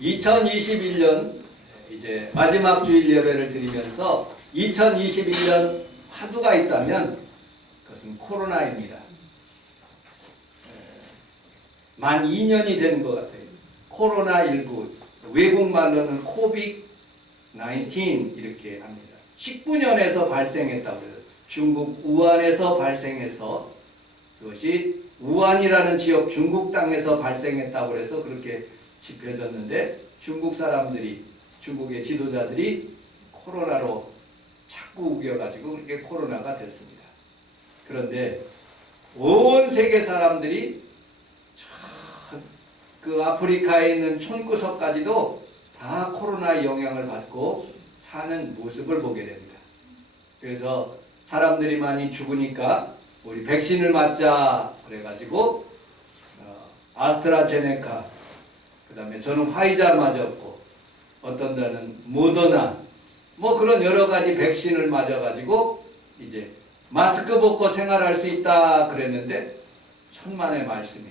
2021년 이제 마지막 주일 예배를 드리면서 2021년 화두가 있다면 그것은 코로나입니다. 만 2년이 된 것 같아요. 코로나19, 외국말로는 코빅-19 이렇게 합니다. 19년에서 발생했다고 해요. 중국 우한에서 발생해서 그것이 우한이라는 지역 중국 땅에서 발생했다고 해서 그렇게 짚혀졌는데 중국 사람들이, 중국의 지도자들이 코로나로 자꾸 우겨가지고 그렇게 코로나가 됐습니다. 그런데 온 세계 사람들이 그 아프리카에 있는 촌구석까지도 다 코로나의 영향을 받고 사는 모습을 보게 됩니다. 그래서 사람들이 많이 죽으니까 우리 백신을 맞자 그래가지고 아스트라제네카, 그 다음에 저는 화이자 맞았고 어떤 데는 모더나 뭐 그런 여러 가지 백신을 맞아가지고 이제 마스크 벗고 생활할 수 있다 그랬는데 천만의 말씀이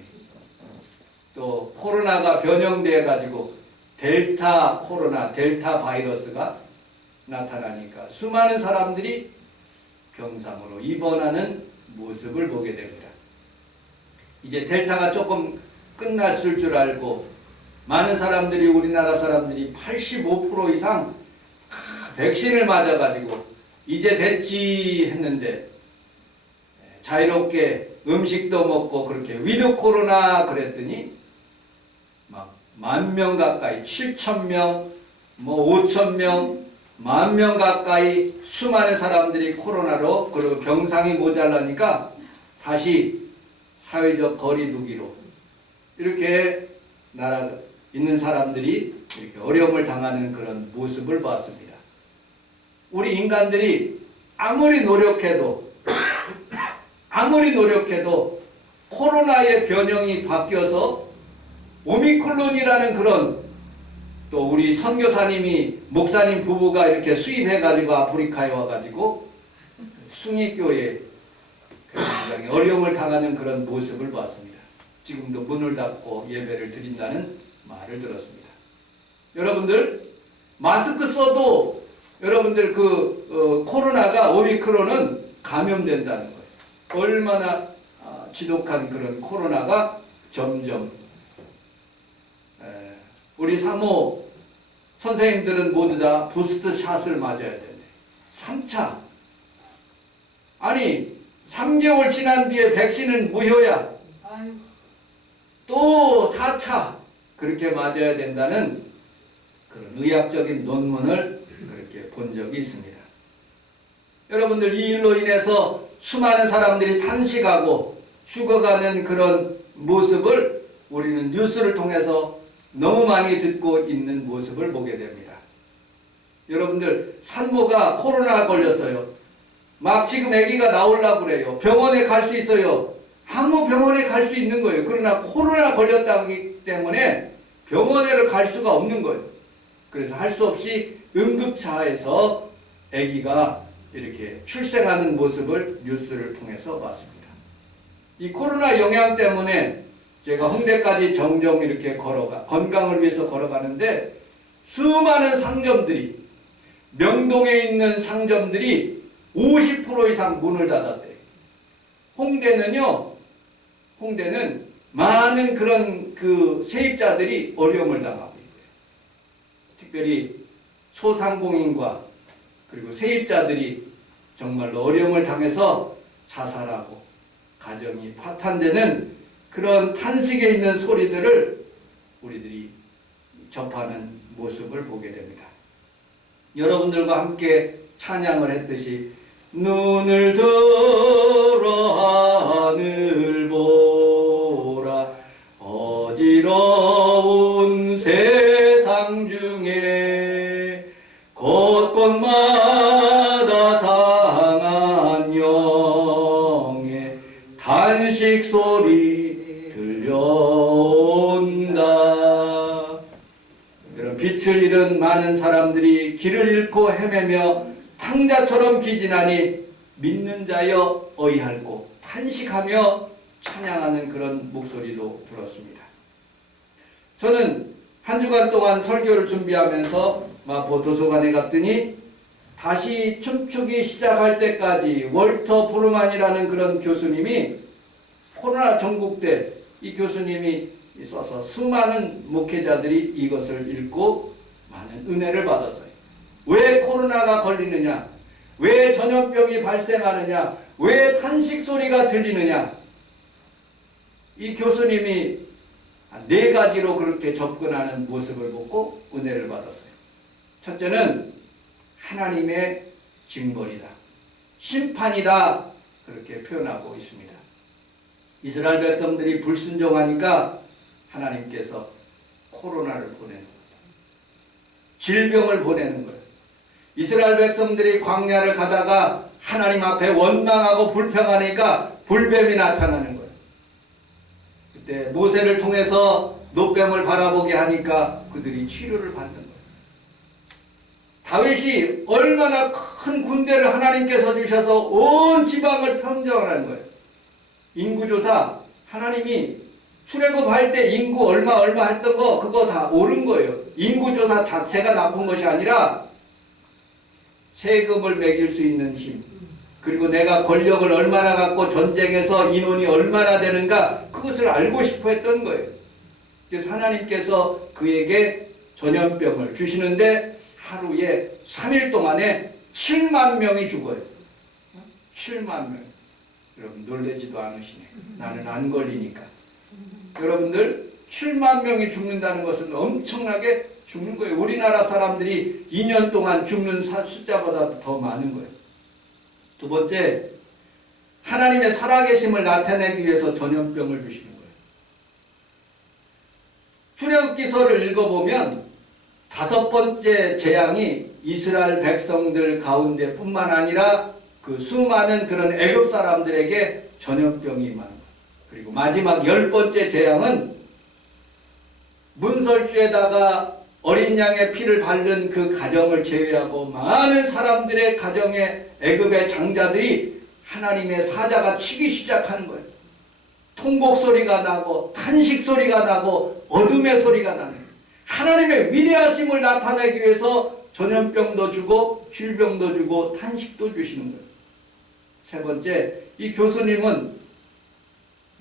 또 코로나가 변형돼 가지고 델타 코로나, 델타 바이러스가 나타나니까 수많은 사람들이 병상으로 입원하는 모습을 보게 됩니다. 이제 델타가 조금 끝났을 줄 알고 많은 사람들이, 우리나라 사람들이 85% 이상 백신을 맞아가지고 이제 됐지 했는데 자유롭게 음식도 먹고 그렇게 위드 코로나 그랬더니 막 10,000명 가까이, 7,000명, 뭐 5,000명, 10,000명 가까이 수많은 사람들이 코로나로, 그리고 병상이 모자라니까 다시 사회적 거리두기로 이렇게 나라 있는 사람들이 이렇게 어려움을 당하는 그런 모습을 봤습니다. 우리 인간들이 아무리 노력해도 코로나의 변형이 바뀌어서 오미크론이라는 그런, 또 우리 선교사님이 목사님 부부가 이렇게 수입해가지고 아프리카에 와가지고 숭이교회 굉장히 어려움을 당하는 그런 모습을 봤습니다. 지금도 문을 닫고 예배를 드린다는 말을 들었습니다. 여러분들 마스크 써도 여러분들 코로나가, 오미크론은 감염된다는 거예요. 얼마나 지독한 그런 코로나가 점점 우리 사모 선생님들은 모두 다 부스트 샷을 맞아야 된대. 3차. 아니 3개월 지난 뒤에 백신은 무효야. 또 4차 그렇게 맞아야 된다는 그런 의학적인 논문을 그렇게 본 적이 있습니다. 여러분들 이 일로 인해서 수많은 사람들이 탄식하고 죽어가는 그런 모습을 우리는 뉴스를 통해서 너무 많이 듣고 있는 모습을 보게 됩니다. 여러분들 산모가 코로나 걸렸어요. 막 지금 아기가 나오려고 그래요. 병원에 갈 수 있어요. 항모 병원에 갈 수 있는 거예요. 그러나 코로나 걸렸다기 때문에 병원에 갈 수가 없는 거예요. 그래서 할 수 없이 응급차에서 아기가 이렇게 출생하는 모습을 뉴스를 통해서 봤습니다. 이 코로나 영향 때문에 제가 홍대까지 정정 이렇게 건강을 위해서 걸어가는데 수많은 상점들이, 명동에 있는 상점들이 50% 이상 문을 닫았대요. 홍대는 많은 그런 세입자들이 어려움을 당하고 있고요. 특별히 소상공인과 그리고 세입자들이 정말로 어려움을 당해서 자살하고 가정이 파탄되는 그런 탄식에 있는 소리들을 우리들이 접하는 모습을 보게 됩니다. 여러분들과 함께 찬양을 했듯이 눈을 들어 하늘 보라, 어지러운 세상 중에 곳곳마다 상한 영의 탄식 소리 들려온다. 이런 빛을 잃은 많은 사람들이 길을 잃고 헤매며 탕자처럼 기진하니 믿는 자여 어이할고 탄식하며 찬양하는 그런 목소리도 들었습니다. 저는 한 주간 동안 설교를 준비하면서 마포 도서관에 갔더니 다시 춤추기 시작할 때까지 월터 브루만이라는 그런 교수님이 코로나 전국 때 이 교수님이 써서 수많은 목회자들이 이것을 읽고 많은 은혜를 받았어요. 왜 코로나가 걸리느냐? 왜 전염병이 발생하느냐? 왜 탄식 소리가 들리느냐? 이 교수님이 4가지로 그렇게 접근하는 모습을 보고 은혜를 받았어요. 첫째는 하나님의 징벌이다. 심판이다. 그렇게 표현하고 있습니다. 이스라엘 백성들이 불순종하니까 하나님께서 코로나를 보내는 거예요. 질병을 보내는 거예요. 이스라엘 백성들이 광야를 가다가 하나님 앞에 원망하고 불평하니까 불뱀이 나타나는 거예요. 그때 모세를 통해서 노뱀을 바라보게 하니까 그들이 치료를 받는 거예요. 다윗이 얼마나 큰 군대를 하나님께서 주셔서 온 지방을 평정하는 거예요. 인구조사 하나님이 출애굽할 때 인구 얼마 했던 거 그거 다 옳은 거예요. 인구조사 자체가 나쁜 것이 아니라 세금을 매길 수 있는 힘, 그리고 내가 권력을 얼마나 갖고 전쟁에서 인원이 얼마나 되는가 그것을 알고 싶어 했던 거예요. 그래서 하나님께서 그에게 전염병을 주시는데 하루에 3일 동안에 7만 명이 죽어요. 7만 명. 여러분 놀라지도 않으시네. 나는 안 걸리니까. 여러분들 7만 명이 죽는다는 것은 엄청나게 죽는 거예요. 우리나라 사람들이 2년 동안 죽는 숫자보다 더 많은 거예요. 두 번째, 하나님의 살아계심을 나타내기 위해서 전염병을 주시는 거예요. 출애굽기서를 읽어보면 5번째 재앙이 이스라엘 백성들 가운데 뿐만 아니라 그 수많은 그런 애굽 사람들에게 전염병이 임하는 거예요. 그리고 마지막 10번째 재앙은 문설주에다가 어린 양의 피를 바른 그 가정을 제외하고 많은 사람들의 가정에 애굽의 장자들이 하나님의 사자가 치기 시작하는 거예요. 통곡 소리가 나고 탄식 소리가 나고 어둠의 소리가 나는 거예요. 하나님의 위대하심을 나타내기 위해서 전염병도 주고 질병도 주고 탄식도 주시는 거예요. 세 번째, 이 교수님은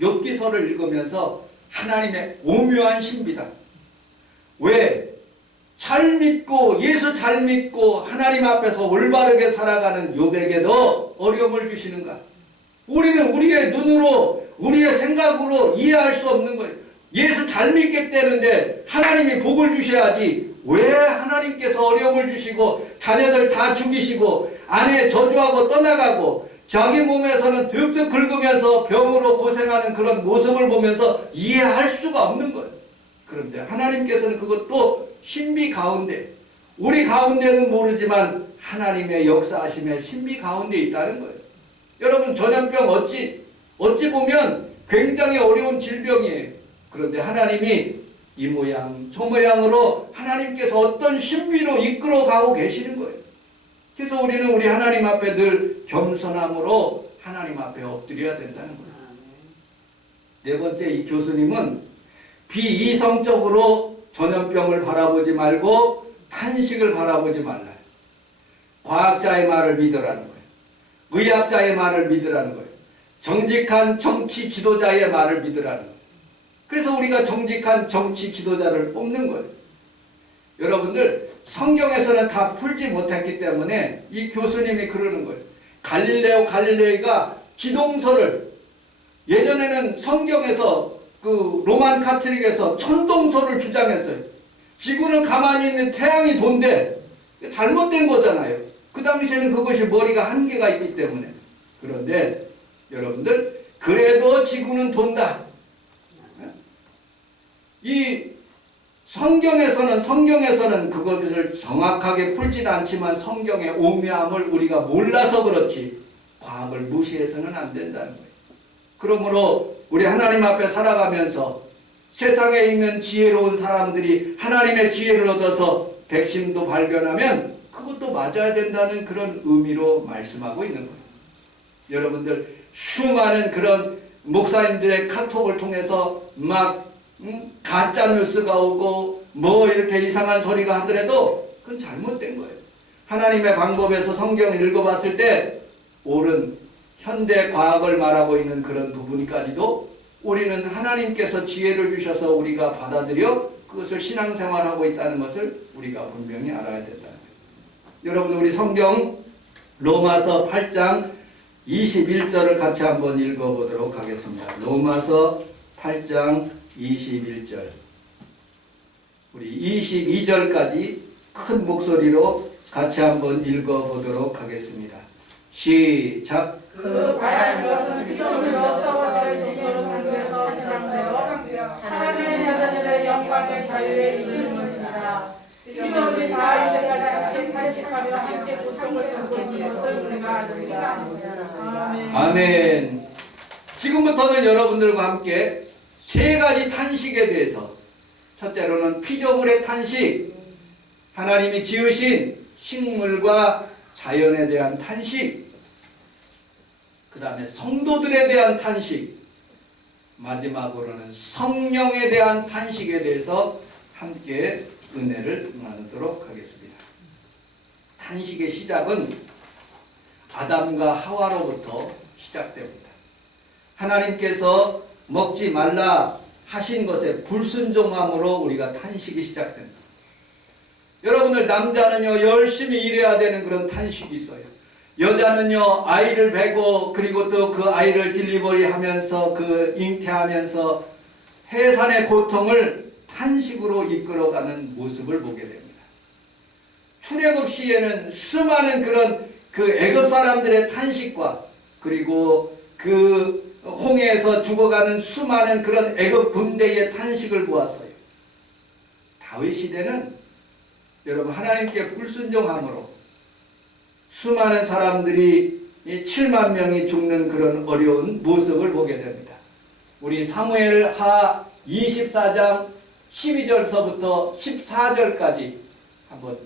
욥기서를 읽으면서 하나님의 오묘한 신비다. 왜? 잘 믿고 예수 잘 믿고 하나님 앞에서 올바르게 살아가는 욥에게도 어려움을 주시는가? 우리는 우리의 눈으로 우리의 생각으로 이해할 수 없는 거예요. 예수 잘 믿겠다는데 하나님이 복을 주셔야지 왜 하나님께서 어려움을 주시고 자녀들 다 죽이시고 아내 저주하고 떠나가고 자기 몸에서는 득득 긁으면서 병으로 고생하는 그런 모습을 보면서 이해할 수가 없는 거예요. 그런데 하나님께서는 그것도 신비 가운데, 우리 가운데는 모르지만 하나님의 역사하심의 신비 가운데 있다는 거예요. 여러분 전염병 어찌 보면 굉장히 어려운 질병이에요. 그런데 하나님이 이 모양 저 모양으로 하나님께서 어떤 신비로 이끌어가고 계시는 거예요. 그래서 우리는 우리 하나님 앞에 늘 겸손함으로 하나님 앞에 엎드려야 된다는 거예요. 네 번째, 이 교수님은 비이성적으로 전염병을 바라보지 말고 탄식을 바라보지 말라요. 과학자의 말을 믿으라는 거예요. 의학자의 말을 믿으라는 거예요. 정직한 정치 지도자의 말을 믿으라는 거예요. 그래서 우리가 정직한 정치 지도자를 뽑는 거예요. 여러분들 성경에서는 다 풀지 못했기 때문에 이 교수님이 그러는 거예요. 갈릴레이가 지동설을, 예전에는 성경에서 그 로만 카톨릭에서 천동설을 주장했어요. 지구는 가만히 있는 태양이 돈데 잘못된 거잖아요. 그 당시에는 그것이 머리가 한계가 있기 때문에. 그런데 여러분들 그래도 지구는 돈다. 이 성경에서는 그것을 정확하게 풀지는 않지만 성경의 오묘함을 우리가 몰라서 그렇지 과학을 무시해서는 안 된다는 거예요. 그러므로 우리 하나님 앞에 살아가면서 세상에 있는 지혜로운 사람들이 하나님의 지혜를 얻어서 백신도 발견하면 그것도 맞아야 된다는 그런 의미로 말씀하고 있는 거예요. 여러분들 수많은 그런 목사님들의 카톡을 통해서 막 가짜 뉴스가 오고 뭐 이렇게 이상한 소리가 하더라도 그건 잘못된 거예요. 하나님의 방법에서 성경을 읽어봤을 때 옳은 현대 과학을 말하고 있는 그런 부분까지도 우리는 하나님께서 지혜를 주셔서 우리가 받아들여 그것을 신앙생활하고 있다는 것을 우리가 분명히 알아야 된다는 거예요. 여러분, 우리 성경 로마서 8장 21절을 같이 한번 읽어보도록 하겠습니다. 로마서 8장 21절. 우리 22절까지 큰 목소리로 같이 한번 읽어보도록 하겠습니다. 시작. 그 바랄 것은 피조물로 서로를 지도로 만들어서 세상되어 하나님의 자녀들의 영광의 자유에 이르는 것이라. 피조물이 다 이제까지 함께 탄식하며 함께 고통을 겪고 있는 것을 우리가 알리라. 아멘. 아멘. 지금부터는 여러분들과 함께 세 가지 탄식에 대해서, 첫째로는 피조물의 탄식, 하나님이 지으신 식물과 자연에 대한 탄식, 그 다음에 성도들에 대한 탄식, 마지막으로는 성령에 대한 탄식에 대해서 함께 은혜를 나누도록 하겠습니다. 탄식의 시작은 아담과 하와로부터 시작됩니다. 하나님께서 먹지 말라 하신 것에 불순종함으로 우리가 탄식이 시작됩니다. 여러분들, 남자는요 열심히 일해야 되는 그런 탄식이 있어요. 여자는요 아이를 베고 그리고 또 그 아이를 딜리버리 하면서 그 잉태하면서 해산의 고통을 탄식으로 이끌어가는 모습을 보게 됩니다. 출애굽 시에는 수많은 그런 그 애굽 사람들의 탄식과 그리고 그 홍해에서 죽어가는 수많은 그런 애굽 군대의 탄식을 보았어요. 다윗 시대는 여러분 하나님께 불순종함으로 수많은 사람들이 7만 명이 죽는 그런 어려운 모습을 보게 됩니다. 우리 사무엘하 24장 12절서부터 14절까지 한번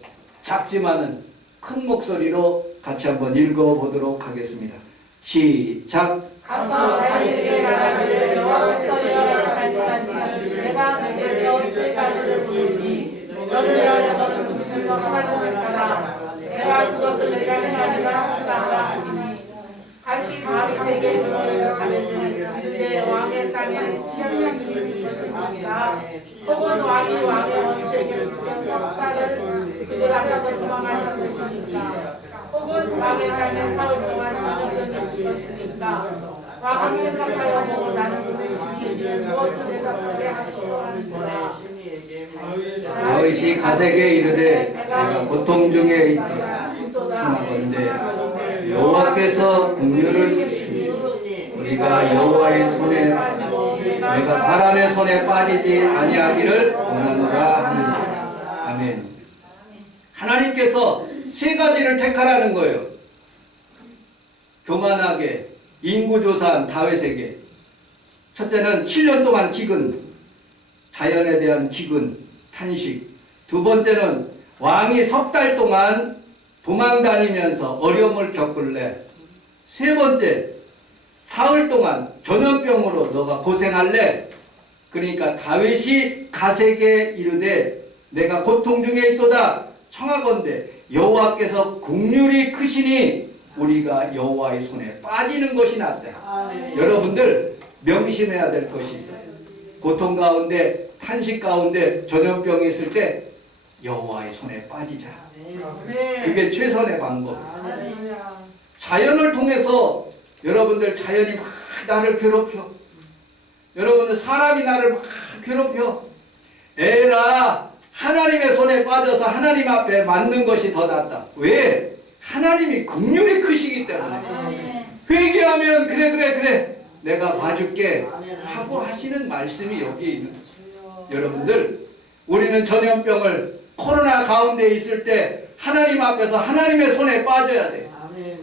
작지만은 큰 목소리로 같이 한번 읽어보도록 하겠습니다. 시작. 가서 다윗에게 말하기를 여호와께서 여호와를 말씀하시기를 내가 너에게서 세 가지를 보이니 너를 위하여 너를 부지면서 활동할 거라. 내가 그것을 내가 행하리라 하라 하시니 다시 다윗에게 너를 가르치니 이르되 왕의 땅에 시험이 있을 것이다. 혹은 왕이 왕의 원수에게 죽여 석사를 그들 앞에서 소망할 것이니까. 혹은 왕의 땅에 사흘 동안 전쟁이 있을 것이니까. 왕은 생각하여 보고 나는 그의 심히 무엇을 대접하게 하시오 하는지라. 다윗이 가세게 이르되 내가 고통 중에 있다 청하건대 여호와께서 긍휼을 주시니 우리가 여호와의 손에 내가 사람의 손에 빠지지 아니하기를 원하노라 하느니라. 아멘. 하나님께서 세 가지를 택하라는 거예요. 교만하게 인구조사한 다윗에게 첫째는 7년 동안 기근, 자연에 대한 기근, 탄식. 두 번째는 왕이 석 달 동안 도망다니면서 어려움을 겪을래. 세 번째, 사흘 동안 전염병으로 너가 고생할래. 그러니까 다윗이 가세게 이르되 내가 고통 중에 있도다 청하건대 여호와께서 긍휼이 크시니 우리가 여호와의 손에 빠지는 것이 낫다. 여러분들 명심해야 될 것이 있어요. 고통 가운데 탄식 가운데 전염병이 있을 때 여호와의 손에 빠지자. 그게 최선의 방법이에요. 자연을 통해서 여러분들 자연이 막 나를 괴롭혀. 여러분들 사람이 나를 막 괴롭혀. 에라 하나님의 손에 빠져서 하나님 앞에 맞는 것이 더 낫다. 왜? 하나님이 긍휼이 크시기 때문에. 회개하면 그래 내가 봐줄게 하고 하시는 말씀이 여기에 있는 거죠. 여러분들 우리는 전염병을 코로나 가운데 있을 때 하나님 앞에서 하나님의 손에 빠져야 돼.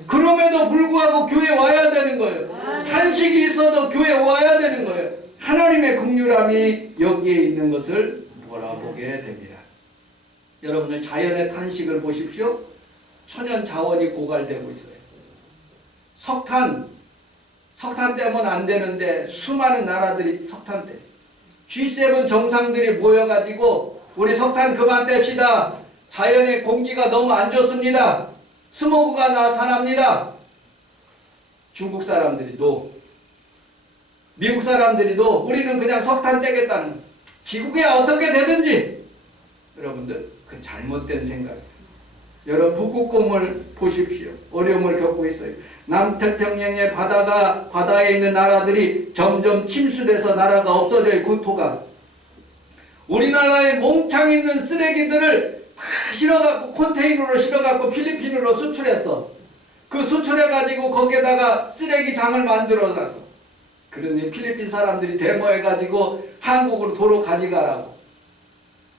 그럼에도 불구하고 교회 와야 되는 거예요. 탄식이 있어도 교회 와야 되는 거예요. 하나님의 긍휼함이 여기에 있는 것을 몰아보게 됩니다. 여러분들 자연의 탄식을 보십시오. 천연 자원이 고갈되고 있어요. 석탄 때문에 안 되는데 수많은 나라들이 석탄 때 G7 정상들이 모여가지고 우리 석탄 그만 뗍시다. 자연의 공기가 너무 안 좋습니다. 스모그가 나타납니다. 중국 사람들이도 미국 사람들이도 우리는 그냥 석탄 떼겠다는 거예요. 지구에 어떻게 되든지. 여러분들 그 잘못된 생각이에요. 여러분 북극곰을 보십시오. 어려움을 겪고 있어요. 남태평양의 바다에 있는 나라들이 점점 침수돼서 나라가 없어져요. 국토가. 우리나라에 몽창 있는 쓰레기들을 다 실어갖고 컨테이너로 실어갖고 필리핀으로 수출했어. 그 수출해가지고 거기에다가 쓰레기장을 만들어놨어. 그러니 필리핀 사람들이 데모해가지고 한국으로 도로 가져가라고.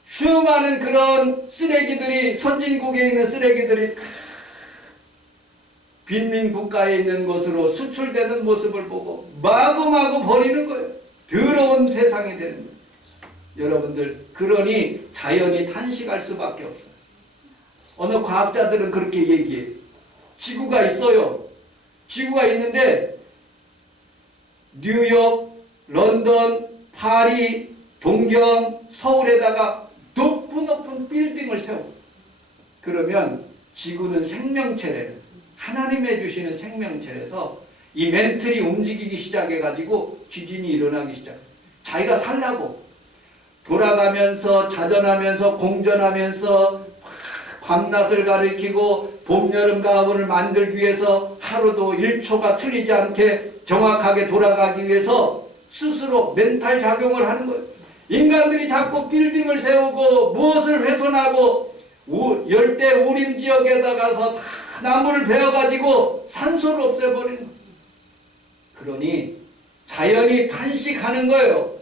수많은 그런 쓰레기들이 선진국에 있는 쓰레기들이 빈민국가에 있는 곳으로 수출되는 모습을 보고 마구마구 버리는 거예요. 더러운 세상이 되는 거예요. 여러분들 그러니 자연이 탄식할 수밖에 없어요. 어느 과학자들은 그렇게 얘기해요. 지구가 있어요. 지구가 있는데 뉴욕, 런던, 파리, 동경, 서울에다가 높은 빌딩을 세워. 그러면 지구는 생명체래. 하나님의 주시는 생명체라서 이 멘틀이 움직이기 시작해가지고 지진이 일어나기 시작해. 자기가 살라고 돌아가면서 자전하면서 공전하면서 밤낮을 가리키고 봄, 여름, 가을을 만들기 위해서 하루도 1초가 틀리지 않게 정확하게 돌아가기 위해서 스스로 멘탈 작용을 하는 거예요. 인간들이 자꾸 빌딩을 세우고 무엇을 훼손하고 열대 우림 지역에다 가서 다 나무를 베어가지고 산소를 없애버리는 거예요. 그러니 자연이 탄식하는 거예요.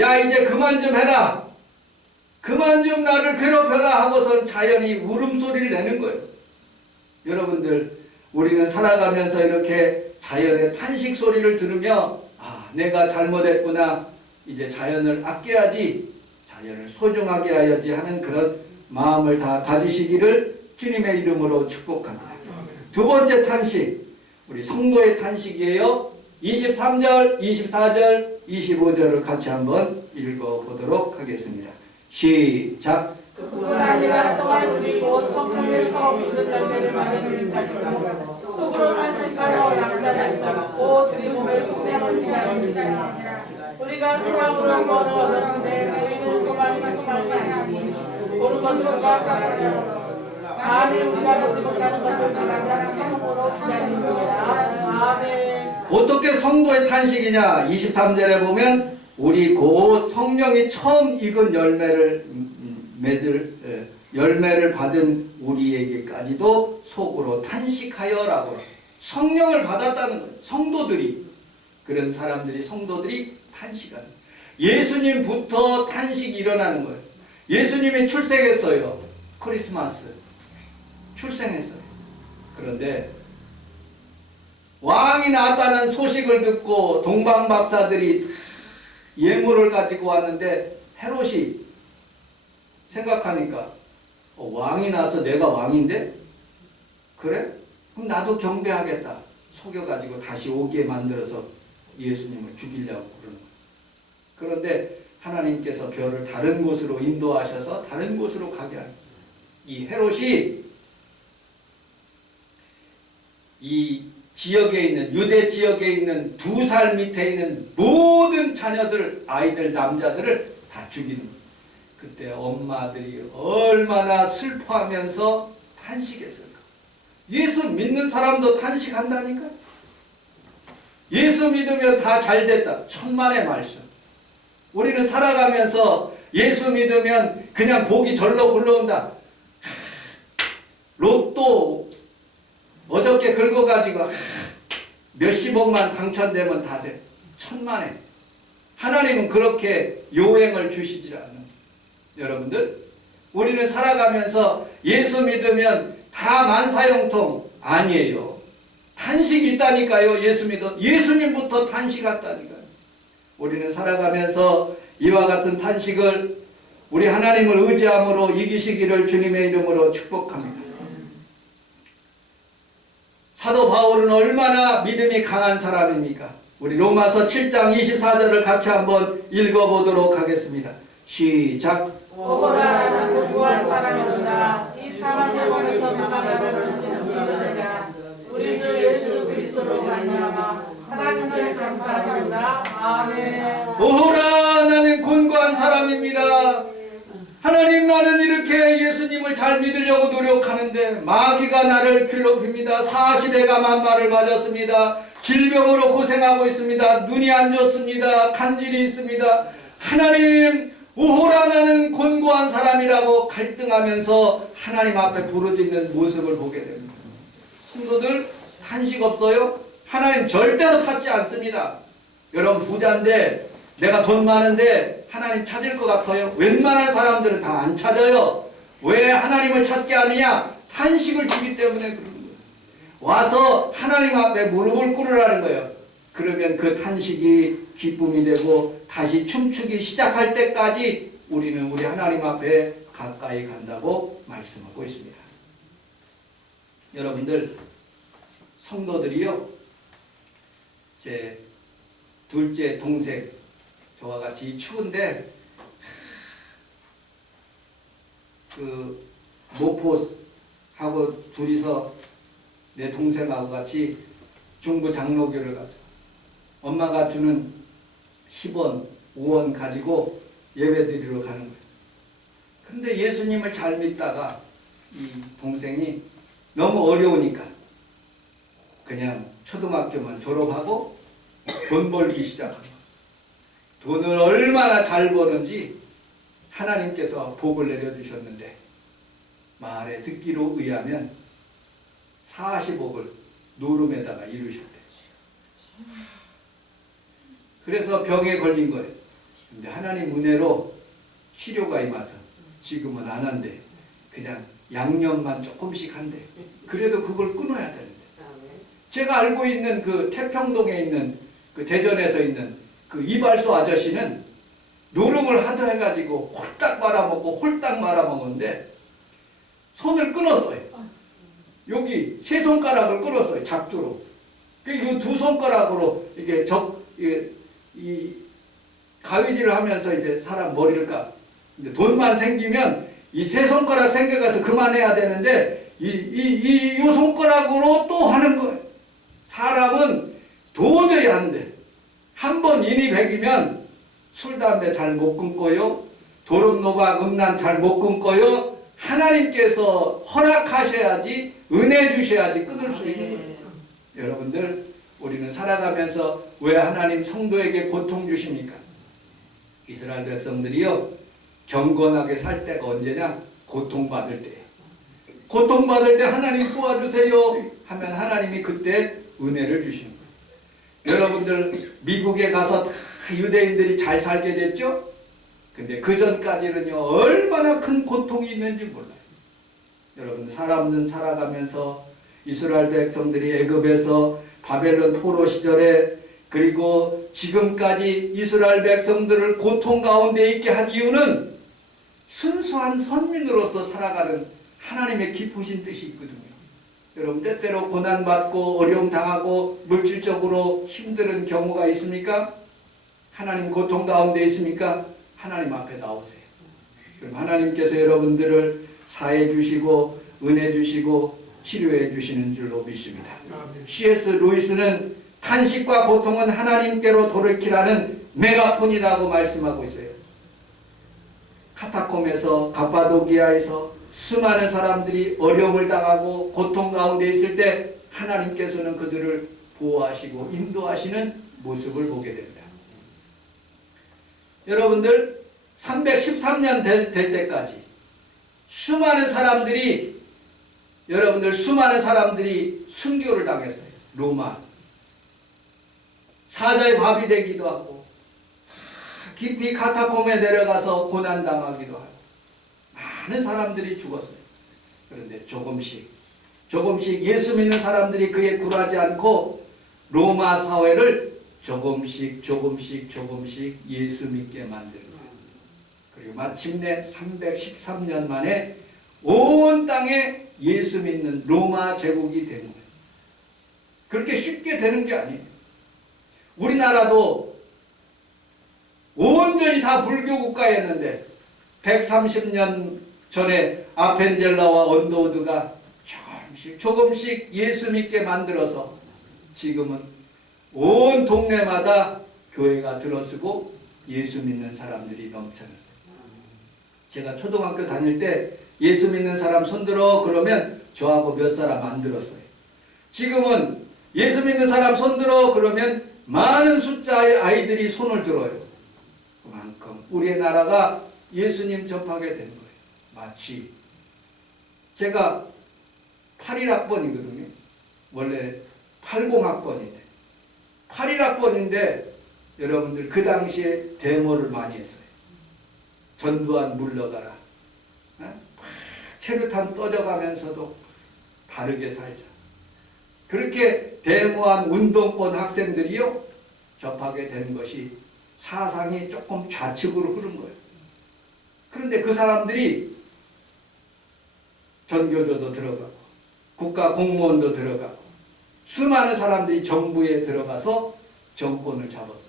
야 이제 그만 좀 해라. 그만 좀 나를 괴롭혀라 하고선 자연이 울음소리를 내는 거예요. 여러분들 우리는 살아가면서 이렇게 자연의 탄식 소리를 들으며 아 내가 잘못했구나. 이제 자연을 아껴야지, 자연을 소중하게 해야지 하는 그런 마음을 다 가지시기를 주님의 이름으로 축복합니다. 두 번째 탄식, 우리 성도의 탄식이에요. 23절, 24절, 25절을 같이 한번 읽어보도록 하겠습니다. 시작. 그뿐 아니라 또한 우리 곧 성령에서 믿는 열매를 많이 받으며 속으로 탄식하여 양자를 받고 우리 몸의 소명을 기다립니다. 우리가 소망으로 구원을 얻었는데 우리는 소망이 아니니 보는 것으로 바라보라. 만일 우리가 보지 못하는 것을 바라보라. 성령으로 기다립니다. 아멘. 어떻게 성도의 탄식이냐? 23절에 보면 우리 곧 성령이 처음 익은 열매를 열매를 받은 우리에게까지도 속으로 탄식하여라고. 성령을 받았다는 거예요. 성도들이, 그런 사람들이, 성도들이 탄식하는 거예요. 예수님부터 탄식이 일어나는 거예요. 예수님이 출생했어요. 크리스마스 출생했어요. 그런데 왕이 나왔다는 소식을 듣고 동방박사들이 예물을 가지고 왔는데 헤롯이 생각하니까 왕이 나서 내가 왕인데? 그래? 그럼 나도 경배하겠다. 속여가지고 다시 오게 만들어서 예수님을 죽이려고 그러는 거예요. 그런데 하나님께서 별을 다른 곳으로 인도하셔서 다른 곳으로 가게 하는 거예요. 이 헤롯이 이 지역에 있는, 유대 지역에 있는 2살 밑에 있는 모든 자녀들, 아이들, 남자들을 다 죽이는 거예요. 그때 엄마들이 얼마나 슬퍼하면서 탄식했을까. 예수 믿는 사람도 탄식한다니까요. 예수 믿으면 다 잘됐다. 천만의 말씀. 우리는 살아가면서 예수 믿으면 그냥 복이 절로 굴러온다. 로또 어저께 긁어가지고 몇십억만 당첨되면 다 돼. 천만에. 하나님은 그렇게 요행을 주시질 않는. 여러분들, 우리는 살아가면서 예수 믿으면 다 만사형통 아니에요. 탄식이 있다니까요. 예수 믿어. 예수님부터 탄식했다니까요. 우리는 살아가면서 이와 같은 탄식을 우리 하나님을 의지함으로 이기시기를 주님의 이름으로 축복합니다. 사도 바울은 얼마나 믿음이 강한 사람입니까? 우리 로마서 7장 24절을 같이 한번 읽어보도록 하겠습니다. 시작. 오호라 나는 곤고한 사람이로다. 이 사람의 몸에서 누가 나를 건지는 믿으느냐. 우리 주 예수 그리스도로 말미암아 하나님께 감사합니다. 아멘. 오호라 나는 곤고한 사람입니다. 하나님, 나는 이렇게 예수님을 잘 믿으려고 노력하는데 마귀가 나를 괴롭힙니다. 40에 만마를 맞았습니다. 질병으로 고생하고 있습니다. 눈이 안 좋습니다. 간질이 있습니다. 하나님, 오호라 나는 곤고한 사람이라고 갈등하면서 하나님 앞에 부르짖는 모습을 보게 됩니다. 성도들, 탄식 없어요? 하나님 절대로 탓지 않습니다. 여러분, 부자인데 내가 돈 많은데 하나님 찾을 것 같아요? 웬만한 사람들은 다 안 찾아요. 왜 하나님을 찾게 하느냐? 탄식을 주기 때문에 그러는 거예요. 와서 하나님 앞에 무릎을 꿇으라는 거예요. 그러면 그 탄식이 기쁨이 되고 다시 춤추기 시작할 때까지 우리는 우리 하나님 앞에 가까이 간다고 말씀하고 있습니다. 여러분들, 성도들이요, 제 둘째 동생, 저와 같이 추운데 그 모포하고 둘이서 내 동생하고 같이 중부 장로교를 가서 엄마가 주는 10원, 5원 가지고 예배드리러 가는 거예요. 그런데 예수님을 잘 믿다가 이 동생이 너무 어려우니까 그냥 초등학교만 졸업하고 돈 벌기 시작한 거예요. 돈을 얼마나 잘 버는지 하나님께서 복을 내려주셨는데 말에 듣기로 의하면 40억을 노름에다가 이루셨대요. 그래서 병에 걸린 거예요. 근데 하나님 은혜로 치료가 임해서 지금은 안 한대. 그냥 양념만 조금씩 한대. 그래도 그걸 끊어야 되는데. 제가 알고 있는 그 태평동에 있는 그 대전에서 있는 그 이발소 아저씨는 노름을 하도 해가지고 홀딱 말아먹고 홀딱 말아먹었는데 손을 끊었어요. 여기 세 손가락을 끊었어요. 작두로. 이 두 손가락으로 이게 이 가위질을 하면서 이제 사람 머리를 까. 이제 돈만 생기면 이 세 손가락 생겨가서 그만해야 되는데 이 손가락으로 또 하는 거예요. 사람은 도저히 안 돼. 한 번 인이100이면 술, 담배 잘 못 끊고요. 도름, 노박, 음란 잘 못 끊고요. 하나님께서 허락하셔야지, 은혜 주셔야지 끊을 수 있는 거예요. 여러분들, 우리는 살아가면서 왜 하나님 성도에게 고통 주십니까? 이스라엘 백성들이요, 경건하게 살 때가 언제냐? 고통받을 때예요. 고통받을 때 하나님 도와주세요 하면 하나님이 그때 은혜를 주시는 거예요. 여러분들, 미국에 가서 다 유대인들이 잘 살게 됐죠? 근데 그 전까지는요, 얼마나 큰 고통이 있는지 몰라요. 여러분, 사람은 살아가면서 이스라엘 백성들이 애굽에서 바벨론 포로 시절에 그리고 지금까지 이스라엘 백성들을 고통 가운데 있게 한 이유는 순수한 선민으로서 살아가는 하나님의 기쁘신 뜻이 있거든요. 여러분, 때때로 고난받고 어려움 당하고 물질적으로 힘든 경우가 있습니까? 하나님 고통 가운데 있습니까? 하나님 앞에 나오세요. 그럼 하나님께서 여러분들을 사해 주시고 은혜 주시고 치료해 주시는 줄로 믿습니다. C.S. 루이스는 탄식과 고통은 하나님께로 돌이키라는 메가폰이라고 말씀하고 있어요. 카타콤에서 갑바도기아에서 수많은 사람들이 어려움을 당하고 고통 가운데 있을 때 하나님께서는 그들을 보호하시고 인도하시는 모습을 보게 됩니다. 여러분들, 313년 될 때까지 수많은 사람들이 순교를 당했어요. 로마 사자의 밥이 되기도 하고 깊이 카타콤에 내려가서 고난당하기도 하고 많은 사람들이 죽었어요. 그런데 조금씩 예수 믿는 사람들이 그에 굴하지 않고 로마 사회를 조금씩 예수 믿게 만들고, 그리고 마침내 313년 만에 온 땅에 예수 믿는 로마 제국이 된 거예요. 그렇게 쉽게 되는 게 아니에요. 우리나라도 온전히 다 불교 국가였는데 130년 전에 아펜젤라와 언더우드가 조금씩 예수 믿게 만들어서 지금은 온 동네마다 교회가 들어서고 예수 믿는 사람들이 넘쳐났어요. 제가 초등학교 다닐 때 예수 믿는 사람 손들어 그러면 저하고 몇 사람 안 들었어요. 지금은 예수 믿는 사람 손들어 그러면 많은 숫자의 아이들이 손을 들어요. 그만큼 우리의 나라가 예수님 접하게 된 거예요. 마치 제가 81학번이거든요. 원래 80학번인데 81학번인데 여러분들 그 당시에 데모를 많이 했어요. 전두환 물러가라. 체류탄 떠져가면서도 바르게 살자. 그렇게 데모한 운동권 학생들이요 접하게 된 것이 사상이 조금 좌측으로 흐른 거예요. 그런데 그 사람들이 전교조도 들어가고 국가 공무원도 들어가고 수많은 사람들이 정부에 들어가서 정권을 잡았어요.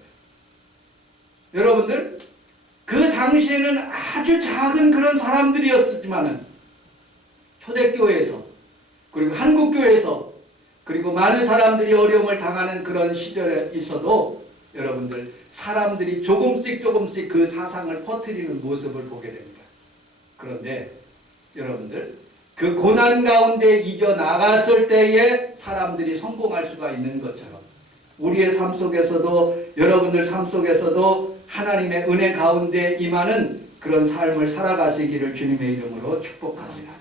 여러분들 그 당시에는 아주 작은 그런 사람들이었지만은 초대교회에서 그리고 한국교회에서 그리고 많은 사람들이 어려움을 당하는 그런 시절에 있어도 여러분들 사람들이 조금씩 그 사상을 퍼뜨리는 모습을 보게 됩니다. 그런데 여러분들 그 고난 가운데 이겨나갔을 때에 사람들이 성공할 수가 있는 것처럼 우리의 삶 속에서도 여러분들 삶 속에서도 하나님의 은혜 가운데 임하는 그런 삶을 살아가시기를 주님의 이름으로 축복합니다.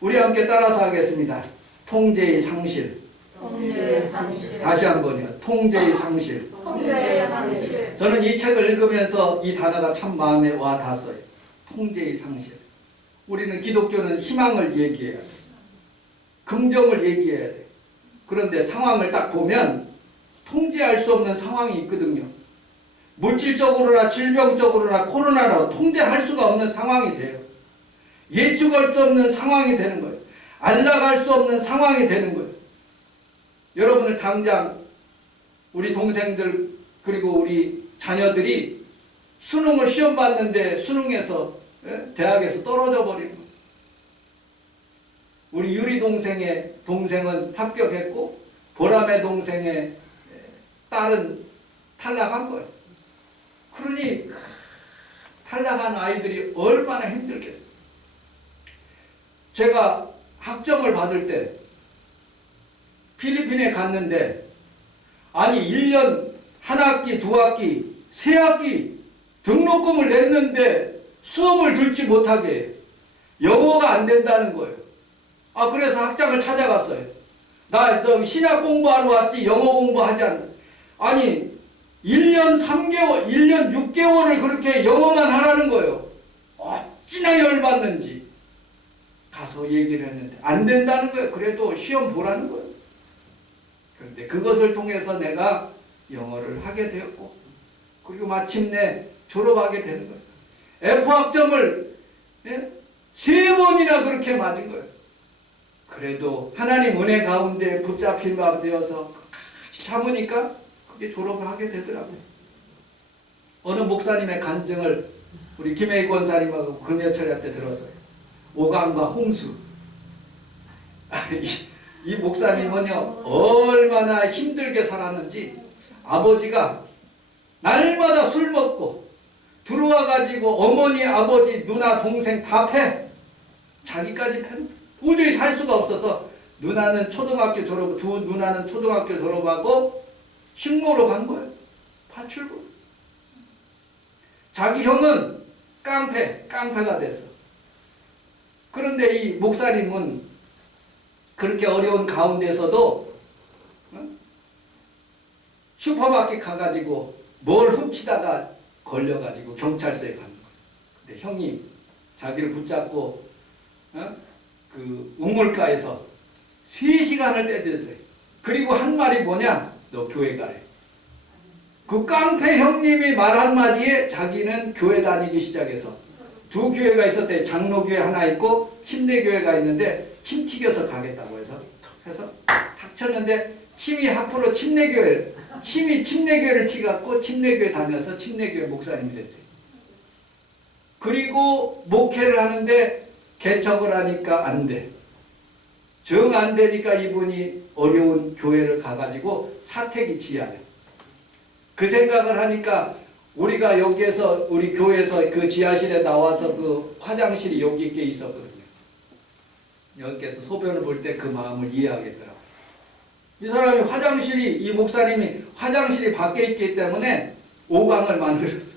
우리 함께 따라서 하겠습니다. 통제의 상실. 통제의 상실. 다시 한번요. 통제의 상실. 통제의 상실. 저는 이 책을 읽으면서 이 단어가 참 마음에 와 닿았어요. 통제의 상실. 우리는 기독교는 희망을 얘기해야 돼. 긍정을 얘기해야 돼. 그런데 상황을 딱 보면 통제할 수 없는 상황이 있거든요. 물질적으로나 질병적으로나 코로나로 통제할 수가 없는 상황이 돼요. 예측할 수 없는 상황이 되는 거예요. 알아갈 수 없는 상황이 되는 거예요. 여러분을 당장 우리 동생들 그리고 우리 자녀들이 수능을 시험 봤는데 수능에서 대학에서 떨어져 버린 거예요. 우리 유리 동생은 합격했고 보람의 동생의 딸은 탈락한 거예요. 그러니 탈락한 아이들이 얼마나 힘들겠어요. 제가 학점을 받을 때 필리핀에 갔는데 아니 1년 한 학기, 두 학기, 세 학기 등록금을 냈는데 수업을 듣지 못하게 해요. 영어가 안 된다는 거예요. 그래서 학장을 찾아갔어요. 나 신학 공부하러 왔지 영어 공부하지 않는다. 아니 1년 3개월, 1년 6개월을 그렇게 영어만 하라는 거예요. 어찌나 열받는지. 가서 얘기를 했는데 안 된다는 거예요. 그래도 시험 보라는 거예요. 그런데 그것을 통해서 내가 영어를 하게 되었고 그리고 마침내 졸업하게 되는 거예요. F학점을 3번이나 그렇게 맞은 거예요. 그래도 하나님 은혜 가운데 붙잡힌 바 되어서 같이 참으니까 그게 졸업을 하게 되더라고요. 어느 목사님의 간증을 우리 김혜희 권사님하고 금요철야 때 들었어요. 오강과 홍수. 이 목사님은요 얼마나 힘들게 살았는지 아버지가 날마다 술 먹고 들어와 가지고 어머니, 아버지, 누나, 동생 다 패. 자기까지 패. 도저히 살 수가 없어서 누나는 초등학교 졸업, 두 누나는 초등학교 졸업하고 식모로 간 거예요. 파출부. 자기 형은 깡패가 됐어. 그런데 이 목사님은 그렇게 어려운 가운데서도 슈퍼마켓 가가지고 뭘 훔치다가 걸려가지고 경찰서에 가는 거예요. 근데 형이 자기를 붙잡고 그 우물가에서 3시간을 떼들더래. 그리고 한 말이 뭐냐? 너 교회 가래. 그 깡패 형님이 말 한마디에 자기는 교회 다니기 시작해서 두 교회가 있었대. 장로교회 하나 있고 침례교회가 있는데 침 튀겨서 가겠다고 해서 탁 쳤는데 침이 앞으로 침이 침례교회를 튀갖고 침례교회 다녀서 침례교회 목사님이 됐대. 그리고 목회를 하는데 개척을 하니까 안 돼. 정 안 되니까 이분이 어려운 교회를 가가지고 사택이 지하예요. 그 생각을 하니까 우리가 여기에서 우리 교회에서 그 지하실에 나와서 그 화장실이 여기 있게 있었거든요. 여기에서 소변을 볼 때 그 마음을 이해하겠더라고요. 이 사람이 이 목사님이 화장실이 밖에 있기 때문에 5강을 만들었어요.